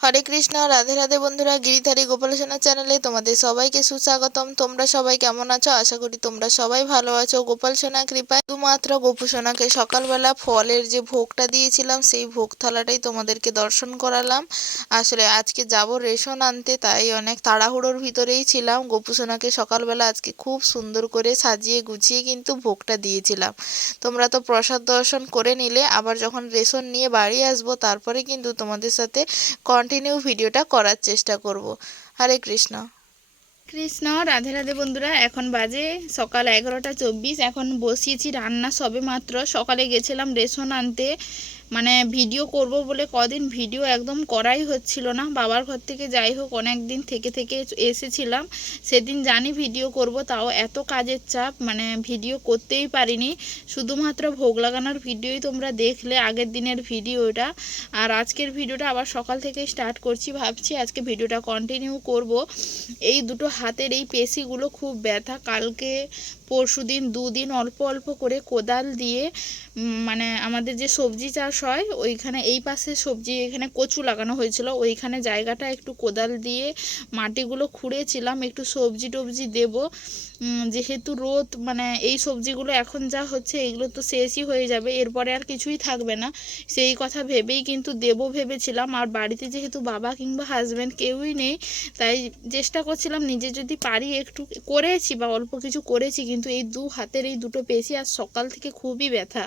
হরে কৃষ্ণ, রাধে রাধে বন্ধুরা, গিরিধারী গোপাল সোনা চ্যানেলে তোমাদের সবাইকে সুস্বাগতম। তোমরা সবাই কেমন আছো? আশা করি তোমরা সবাই ভালো আছো। গোপাল সোনা কৃপায় শুধুমাত্র গোপু সোনাকে সকালবেলা ফলের যে ভোগটা দিয়েছিলাম সেই ভোগ থালাটাই তোমাদেরকে দর্শন করালাম। আসলে আজকে যাব রেশন আনতে, তাই অনেক তাড়াহুড়োর ভিতরেই ছিলাম। গোপু সোনাকে সকালবেলা আজকে খুব সুন্দর করে সাজিয়ে গুছিয়ে কিন্তু ভোগটা দিয়েছিলাম। তোমরা তো প্রসাদ দর্শন করে নিলে, আবার যখন রেশন নিয়ে বাড়ি আসবো তারপরে কিন্তু তোমাদের সাথে কন্টিনিউ ভিডিওটা করার চেষ্টা করব। হরে কৃষ্ণ। কৃষ্ণ, রাধে রাধে বন্ধুরা। এখন বাজে সকাল 11টা 24। এখন বসিয়েছি রান্না সবে মাত্র। সকালে গেছিলাম রেশন আনতে, মানে ভিডিও করব বলে কদিন ভিডিও একদম করাই হচ্ছিল না। বাবার ঘর থেকে যাই হোক অনেক দিন থেকে এসেছিলাম, সেদিন জানি ভিডিও করব, তাও এত কাজের চাপ, মানে ভিডিও করতেই পারিনি। শুধুমাত্র ভোগ লাগানোর ভিডিওই তোমরা দেখলে, আগের দিনের ভিডিওটা। আর আজকের ভিডিওটা আবার সকাল থেকে স্টার্ট করছি, ভাবছি আজকে ভিডিওটা কন্টিনিউ করব। এই দুটো হাতের এই পেশিগুলো খুব ব্যথা। কালকে পরশুদিন দুদিন অল্প অল্প করে কোদাল দিয়ে, মানে আমাদের যে সবজি চাষ হয় ওইখানে, এই পাশে সবজি, এখানে কচু লাগানো হয়েছিল, ওইখানে জায়গাটা একটু কোদাল দিয়ে মাটিগুলো খুঁড়েছিলাম, একটু সবজি টবজি দেব। যেহেতু রোদ, মানে এই সবজিগুলো এখন যা হচ্ছে এগুলো তো শেষই হয়ে যাবে, এরপরে আর কিছুই থাকবে না, সেই কথা ভেবেই কিন্তু দেবো ভেবেছিলাম। আর বাড়িতে যেহেতু বাবা কিংবা হাজব্যান্ড কেউই নেই, তাই চেষ্টা করছিলাম নিজে যদি পারি একটু করেছি বা অল্প কিছু করেছি, কিন্তু এই দু হাতের এই দুটো পেশি আর সকাল থেকে খুবই ব্যথা।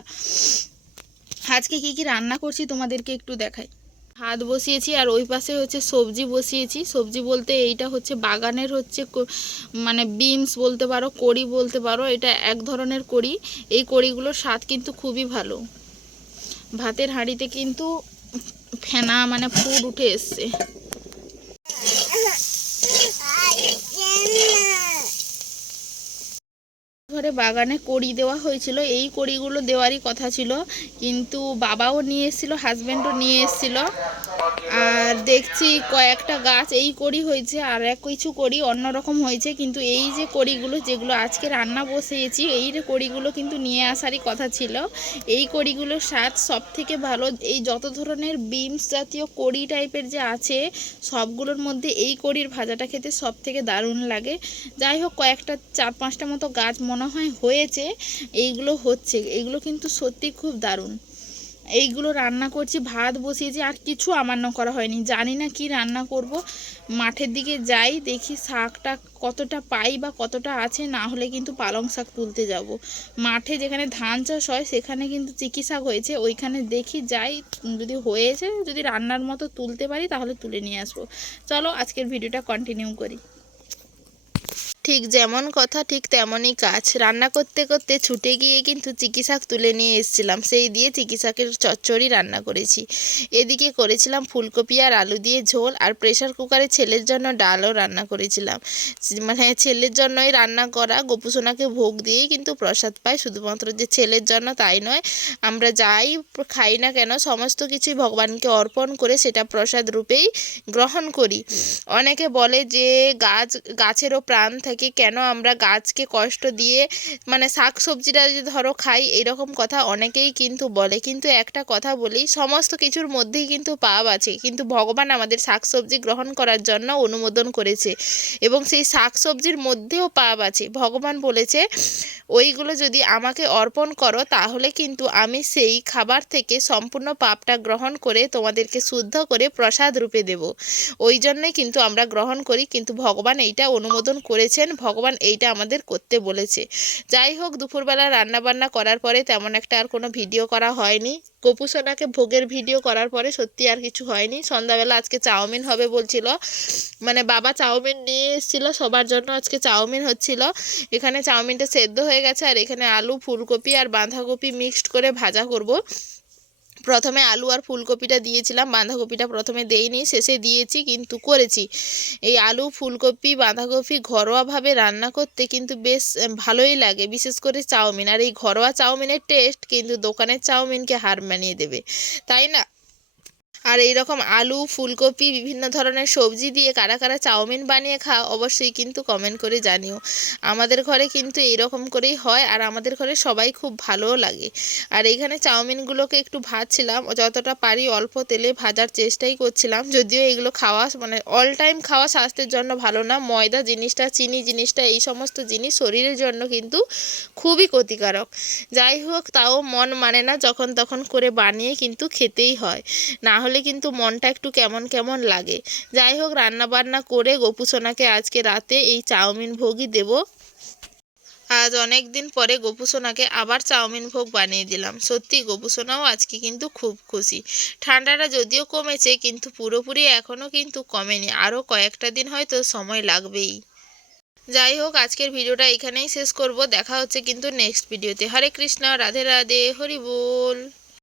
আজকে কি কি রান্না করছি তোমাদেরকে একটু দেখাই। ভাত বসিয়েছি আর ওই পাশে হচ্ছে সবজি বসিয়েছি। সবজি বলতে এইটা হচ্ছে বাগানের, হচ্ছে মানে বিনস বলতে পারো, কড়ি বলতে পারো, এটা এক ধরনের কড়ি। এই কড়িগুলোর স্বাদ কিন্তু খুবই ভালো। ভাতের হাঁড়িতে কিন্তু ফেনা, মানে ফুড উঠে এসছে। ঘরে বাগানে কড়ি দেওয়া হয়েছিল, এই কড়িগুলো দেওয়ারই কথা ছিল, কিন্তু বাবাও নিয়ে এসেছিলো, হাজব্যান্ডও নিয়ে এসেছিলো। আর দেখছি কয়েকটা গাছ এই কড়ি হয়েছে, আর এক কিছু কড়ি অন্যরকম হয়েছে, কিন্তু এই যে কড়িগুলো যেগুলো আজকে রান্না বসিয়েছি, এই যে কড়িগুলো কিন্তু নিয়ে আসারই কথা ছিল। এই কড়িগুলোর স্বাদ সব থেকে ভালো। এই যত ধরনের বিনস জাতীয় কড়ি টাইপের যে আছে, সবগুলোর মধ্যে এই কড়ির ভাজাটা খেতে সব থেকে দারুণ লাগে। যাই হোক, কয়েকটা 4-5টা মতো গাছ মনে হয় হয়েছে, এইগুলো হচ্ছে, এইগুলো কিন্তু সত্যি খুব দারুণ। এইগুলো রান্না করছি, ভাত বসিয়েছি, আর কিছু আমান্য করা হয়নি। জানি না কি রান্না করব। মাঠের দিকে যাই, দেখি শাকটা কতটা পাই বা কতটা আছে, না হলে কিন্তু পালং শাক তুলতে যাব। মাঠে যেখানে ধান চাষ হয় সেখানে কিন্তু চিকি শাক হয়েছে, ওইখানে দেখি যাই, যদি হয়েছে, যদি রান্নার মতো তুলতে পারি তাহলে তুলে নিয়ে আসবো। চলো আজকের ভিডিওটা কন্টিনিউ করি। ঠিক যেমন কথা ঠিক তেমনই কাজ। রান্না করতে করতে ছুটে গিয়ে কিন্তু চিকি শাক তুলে নিয়ে এসেছিলাম, সেই দিয়ে চিকি শাকের চচ্চড়ি রান্না করেছি। এদিকে করেছিলাম ফুলকপি আর আলু দিয়ে ঝোল, আর প্রেশার কুকারে ছেলের জন্য ডালও রান্না করেছিলাম। মানে ছেলের জন্যই রান্না করা। গোপুসোনাকে ভোগ দিয়েই কিন্তু প্রসাদ পায়, শুধুমাত্র যে ছেলের জন্য তাই নয়। আমরা যাই খাই না কেন সমস্ত কিছুই ভগবানকে অর্পণ করে সেটা প্রসাদ রূপেই গ্রহণ করি। অনেকে বলে যে গাছেরও প্রাণ থাকে, কেন আমরা গাছকে কষ্ট দিয়ে, মানে শাক সবজিটা যদি ধরো খাই, এরকম কথা অনেকেই কিন্তু বলে। কিন্তু একটা কথা বলি, সমস্ত কিছুর মধ্যেই কিন্তু পাপ আছে, কিন্তু ভগবান আমাদের শাক সবজি গ্রহণ করার জন্য অনুমোদন করেছে, এবং সেই শাক সবজির মধ্যেও পাপ আছে। ভগবান বলেছে ওইগুলো যদি আমাকে অর্পণ করো তাহলে কিন্তু আমি সেই খাবার থেকে সম্পূর্ণ পাপটা গ্রহণ করে তোমাদেরকে শুদ্ধ করে প্রসাদ রূপে দেব। ওই জন্যই কিন্তু আমরা গ্রহণ করি, কিন্তু ভগবান এইটা অনুমোদন করেছেন, ভগবান এইটা আমাদের করতে বলেছে। যাই হোক, দুপুরবেলা রান্নাবান্না করার পরে তেমন একটা আর কোনো ভিডিও করা হয়নি। গোপুসোনাকে ভোগের ভিডিও করার পরে সত্যি আর কিছু হয়নি। সন্ধ্যাবেলা আজকে চাউমিন হবে বলছিল, মানে বাবা চাউমিন নিয়ে এসেছিলো সবার জন্য, আজকে চাউমিন হচ্ছিল। এখানে চাউমিনটা সেদ্ধ হয়ে গেছে, আর এখানে আলু, ফুলকপি আর বাঁধাকপি মিক্সড করে ভাজা করব। প্রথমে আলু আর ফুলকপিটা দিয়েছিলাম, বাঁধাকপিটা প্রথমে দেইনি, শেষে দিয়েছি, কিন্তু করেছি। এই আলু, ফুলকপি, বাঁধাকপি ঘরোয়াভাবে রান্না করতে কিন্তু বেশ ভালোই লাগে, বিশেষ করে চাউমিন। আর এই ঘরোয়া চাউমিনের টেস্ট কিন্তু দোকানের চাউমিনকে হার মানিয়ে দেবে, তাই না? আর এইরকম আলু, ফুলকপি, বিভিন্ন ধরনের সবজি দিয়ে কারা কারা চাউমিন বানিয়ে খাও অবশ্যই কিন্তু কমেন্ট করে জানিও। আমাদের ঘরে কিন্তু এইরকম করেই হয়, আর আমাদের ঘরে সবাই খুব ভালোও লাগে। আর এইখানে চাউমিনগুলোকে একটু ভাজছিলাম, যতটা পারি অল্প তেলে ভাজার চেষ্টাই করছিলাম। যদিও এগুলো খাওয়া মানে অল টাইম খাওয়া স্বাস্থ্যের জন্য ভালো না। ময়দা জিনিসটা, চিনি জিনিসটা, এই সমস্ত জিনিস শরীরের জন্য কিন্তু খুবই ক্ষতিকারক। যাই হোক, তাও মন মানে না, যখন তখন করে বানিয়ে কিন্তু খেতেই হয়, না হলে কিন্তু মনটা একটু কেমন কেমন লাগে। যাই হোক, রান্নাবান্না করে গোপুসোনাকে আজকে রাতে এই চাউমিন ভোগই দেব। আজ অনেক দিন পরে গোপুসোনাকে আবার চাউমিন ভোগ বানিয়ে দিলাম। সত্যি গোপুসোনাও আজকে কিন্তু খুব খুশি। ঠান্ডাটা যদিও কমেছে, কিন্তু পুরোপুরি এখনও কিন্তু কমেনি, আরও কয়েকটা দিন হয়তো সময় লাগবেই। যাই হোক, আজকের ভিডিওটা এখানেই শেষ করব। দেখা হচ্ছে কিন্তু নেক্সট ভিডিওতে। হরে কৃষ্ণ, রাধে রাধে, হরি বল।